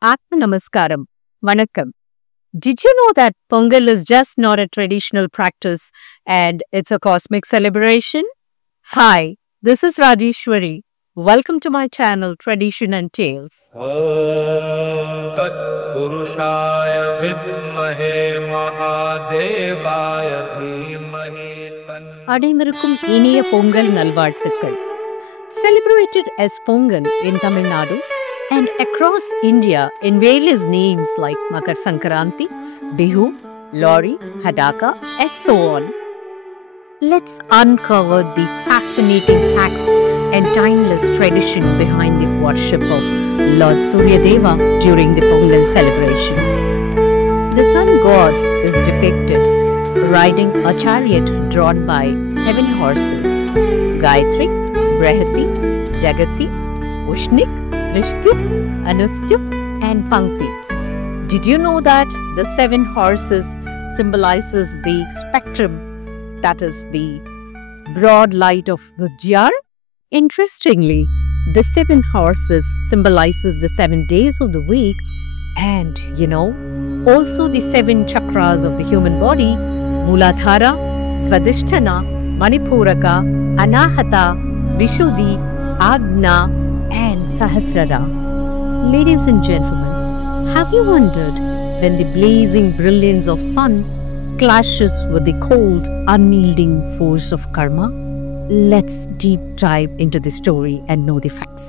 Atma Namaskaram. Vanakkam. Did you know that Pongal is just not a traditional practice and it's a cosmic celebration? Hi, this is Rajeshwari. Welcome to my channel Tradition and Tales. तत्पुरुषाय विद्महे महादेवाय धीमहि அனைவருக்கும் இனிய பொங்கல் நல்வாழ்த்துக்கள். Celebrated as Pongal in Tamil Nadu and across India in various names like Makar Sankranti, Bihu, Lori, Hadaka, and so on. Let's uncover the fascinating facts and timeless tradition behind the worship of Lord Suryadeva during the Pongal celebrations. The sun god is depicted riding a chariot drawn by 7 horses: Gayatri, Brahati, Jagati, Ushnik, Trishtup, Anustup, and Pankti. Did you know that the 7 horses symbolizes the spectrum, that is the broad light of Rujyar? Interestingly, the 7 horses symbolizes the 7 days of the week and, also the 7 chakras of the human body: Muladhara, Swadhisthana, Manipuraka, Anahata, Vishuddhi, Agna, and Sahasrara. Ladies and gentlemen, have you wondered when the blazing brilliance of sun clashes with the cold, unyielding force of karma? Let's deep dive into the story and know the facts.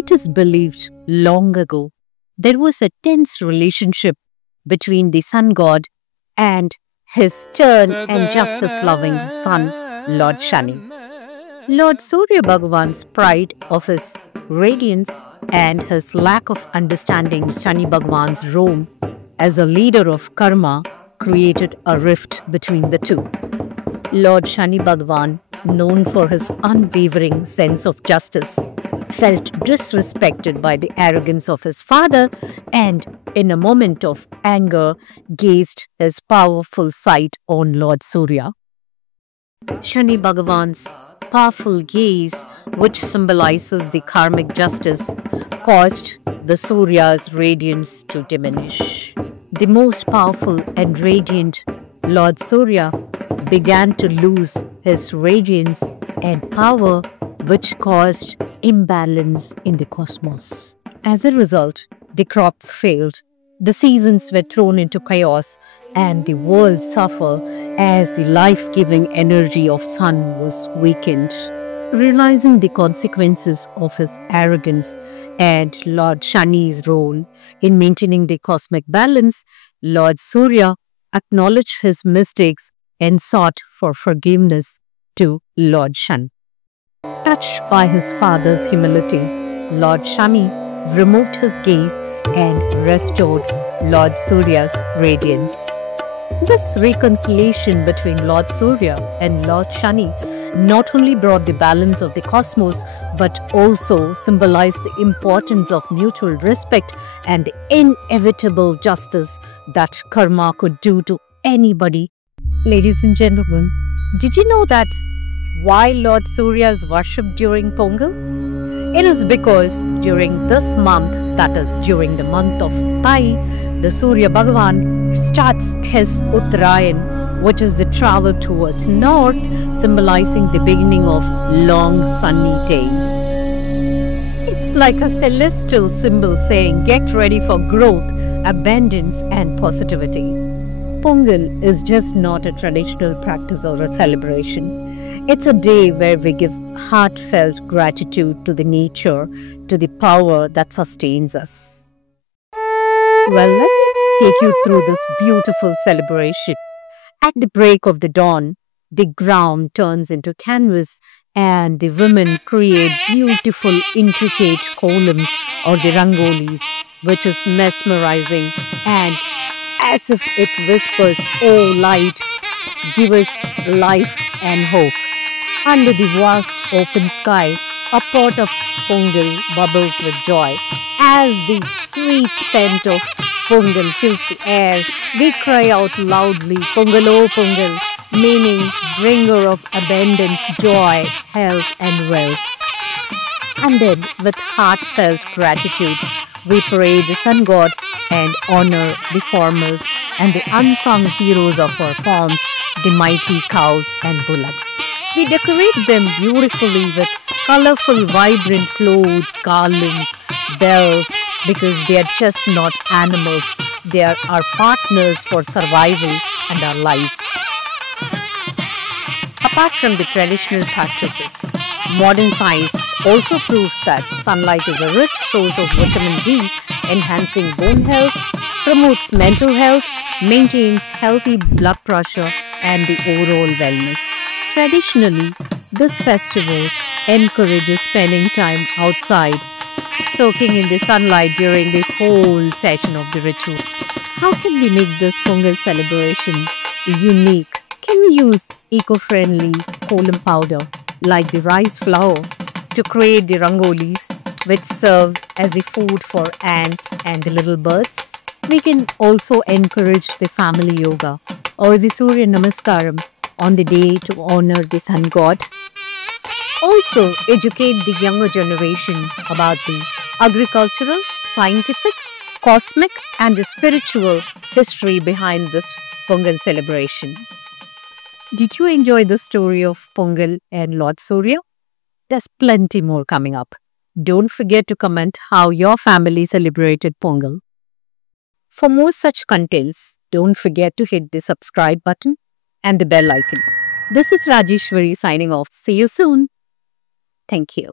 It is believed long ago there was a tense relationship between the sun god and his stern and justice-loving son, Lord Shani. Lord Surya Bhagavan's pride of his radiance and his lack of understanding Shani Bhagavan's role as a leader of karma created a rift between the two. Lord Shani Bhagavan, known for his unwavering sense of justice, felt disrespected by the arrogance of his father and, in a moment of anger, gazed his powerful sight on Lord Surya. Shani Bhagavan's powerful gaze, which symbolizes the karmic justice, caused the Surya's radiance to diminish. The most powerful and radiant Lord Surya began to lose his radiance and power, which caused imbalance in the cosmos. As a result, the crops failed, the seasons were thrown into chaos, and the world suffered as the life-giving energy of sun was weakened. Realizing the consequences of his arrogance and Lord Shani's role in maintaining the cosmic balance, Lord Surya acknowledged his mistakes and sought for forgiveness to Lord Shani. Touched by his father's humility, Lord Shani removed his gaze and restored Lord Surya's radiance. This reconciliation between Lord Surya and Lord Shani not only brought the balance of the cosmos but also symbolized the importance of mutual respect and the inevitable justice that karma could do to anybody. Ladies and gentlemen, did you know that why Lord Surya is worshipped during Pongal? It is because during this month, that is during the month of Thai, the Surya Bhagavan starts his Uttarayan, which is the travel towards north, symbolizing the beginning of long sunny days. It's like a celestial symbol saying, get ready for growth, abundance, and positivity. Pongal is just not a traditional practice or a celebration. It's a day where we give heartfelt gratitude to the nature, to the power that sustains us. Well, let me take you through this beautiful celebration. At the break of the dawn, the ground turns into canvas and the women create beautiful, intricate columns or the rangolis, which is mesmerizing and as if it whispers, "Oh light, give us life and hope." Under the vast open sky, a pot of Pongal bubbles with joy. As the sweet scent of Pongal fills the air, we cry out loudly, "Pongalo Pongal," meaning bringer of abundance, joy, health, and wealth. And then, with heartfelt gratitude, we pray the sun god and honor the farmers and the unsung heroes of our farms, the mighty cows and bullocks. We decorate them beautifully with colorful, vibrant clothes, garlands, bells, because they are just not animals, they are our partners for survival and our lives. Apart from the traditional practices, modern science also proves that sunlight is a rich source of vitamin D, enhancing bone health, promotes mental health, maintains healthy blood pressure, and the overall wellness. Traditionally, this festival encourages spending time outside, soaking in the sunlight during the whole session of the ritual. How can we make this Pongal celebration unique? Can we use eco-friendly kolam powder like the rice flour to create the rangolis which serve as the food for ants and the little birds? We can also encourage the family yoga or the Surya Namaskaram on the day to honor the sun god. Also, educate the younger generation about the agricultural, scientific, cosmic, and the spiritual history behind this Pongal celebration. Did you enjoy the story of Pongal and Lord Surya? There's plenty more coming up. Don't forget to comment how your family celebrated Pongal. For more such contents, don't forget to hit the subscribe button and the bell icon. This is Rajeshwari signing off. See you soon. Thank you.